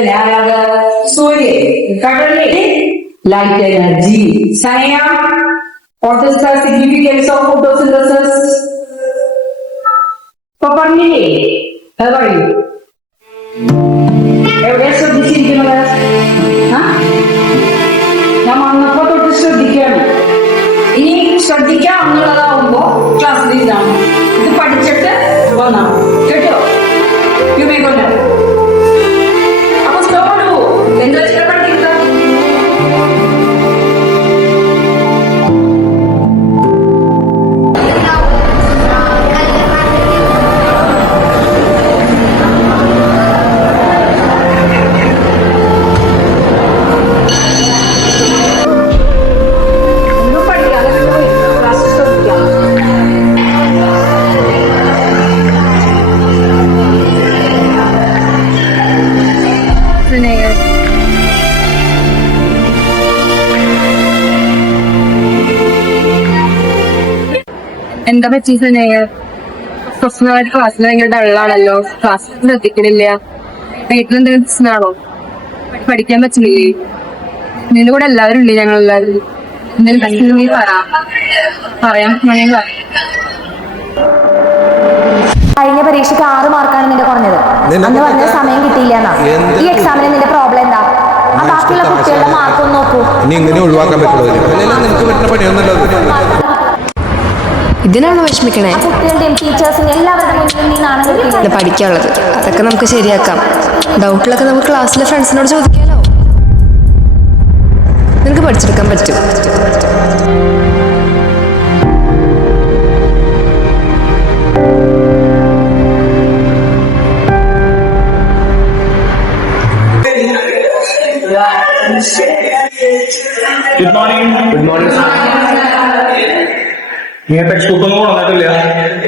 തന്നെ ആരാത്? സൂര്യൻ. കടലിൽ light energy. Sanaya, what is the significance of photosynthesis? ഇപ്പൊ പറഞ്ഞില്ലേ, അത് പറയൂ. എവിടെ ശ്രദ്ധിച്ചിരിക്കുന്നത്? ഞാൻ വന്നപ്പോ തൊട്ട് ശ്രദ്ധിക്കുകയാണ്. ഇനി ശ്രദ്ധിക്കാം എന്നുള്ളതാവുമ്പോ ക്ലാസ്സിൽ ഇതാണ്. ഇത് പഠിച്ചിട്ട് വന്നാ കേട്ടോ. കൊല്ലോ അപ്പൊ സ്റ്റോപ്പ് എന്താ വെച്ചാൽ പഠിക്കുന്നത്. എന്താ പറ്റി പ്രശ്നമായിട്ട് ക്ലാസ്സിൽ ഭയങ്കര ഡള്ളാണല്ലോ, ക്ലാസ്സിൽ ശ്രദ്ധിക്കണില്ല, വീട്ടിലെന്തെങ്കിലും പ്രശ്നമാണോ, പഠിക്കാൻ പറ്റുന്നില്ലേ? നിന്റെ കൂടെ എല്ലാവരും ഇല്ലേ? ഞങ്ങളെല്ലാവരും എന്തെങ്കിലും നീ പറയാം. കഴിഞ്ഞ പരീക്ഷയ്ക്ക് 6 മാർക്കാണ് നിന്റെ കുറഞ്ഞത്. അന്ന് പറഞ്ഞ സമയം കിട്ടിയില്ല എന്നാ. ഈ എക്സാമിന് നിന്റെ പ്രോബ്ലം എന്താ? ആ ബാക്കിയുള്ള കുട്ടികളുടെ മാർക്ക് ഒന്ന് നോക്കൂ. ഇതിനാണോ വിഷമിക്കണേ? കുട്ടികളുടെയും ടീച്ചേഴ്സിന്റെ എല്ലാവരുടെ മുന്നിൽ നീ പഠിക്കാനുള്ളത് അതൊക്കെ നമുക്ക് ശരിയാക്കാം. ഡൗട്ടിലൊക്കെ നമുക്ക് ക്ലാസ്സിലെ ഫ്രണ്ട്സിനോട് ചോദിക്കാലോ. നിനക്ക് പഠിച്ചെടുക്കാൻ പറ്റും. Good morning. Good morning. ഇങ്ങനെ ടെക്സ്റ്റ് ബുക്ക് ഒന്നും വന്നിട്ടില്ല,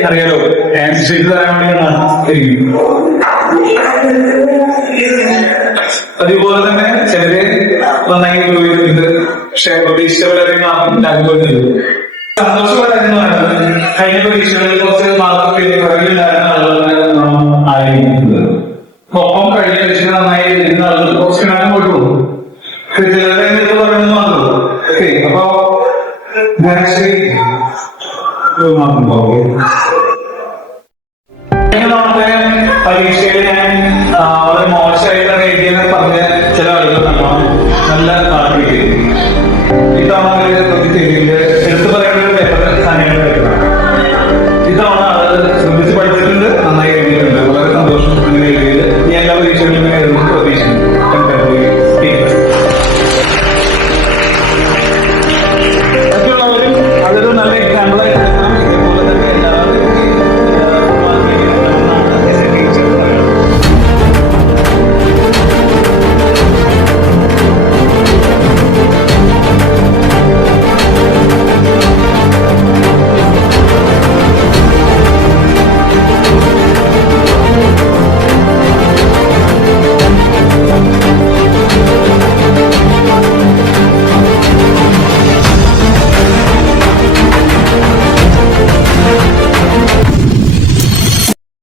അറിയാലോ. ആൻസർ ഷീറ്റ് തരാൻ വേണ്ടിയാണ്. അതുപോലെ തന്നെ ചിലര് നന്നായി ഉപയോഗിക്കുന്നുണ്ട്, പക്ഷെ പ്രതീക്ഷിച്ച വളരെ അനുഭവിക്കുന്നത് സന്തോഷകരമാണ്. കഴിഞ്ഞ പരീക്ഷകളിൽ കുറച്ച് മാർക്ക് കുറവിലുണ്ടായിരുന്ന ആളുകളാണ് ആയിരിക്കുന്നത്. ഒപ്പം കഴിഞ്ഞ പരീക്ഷ നന്നായി എഴുതുന്ന ആളുകൾ കുറച്ച് കാലം പോയിട്ട് പോകും. ചിലരുടെ പറയുന്നത് മാത്രമേ. ഓക്കെ, അപ്പൊ പരീക്ഷയിൽ ഞാൻ വളരെ മോശമായിട്ടാണ് എഴുതിയെന്ന് പറഞ്ഞ ചില ആളുകൾ നല്ല മാർക്ക് കിട്ടി. ഇത്തവണ തെളിവിന്റെ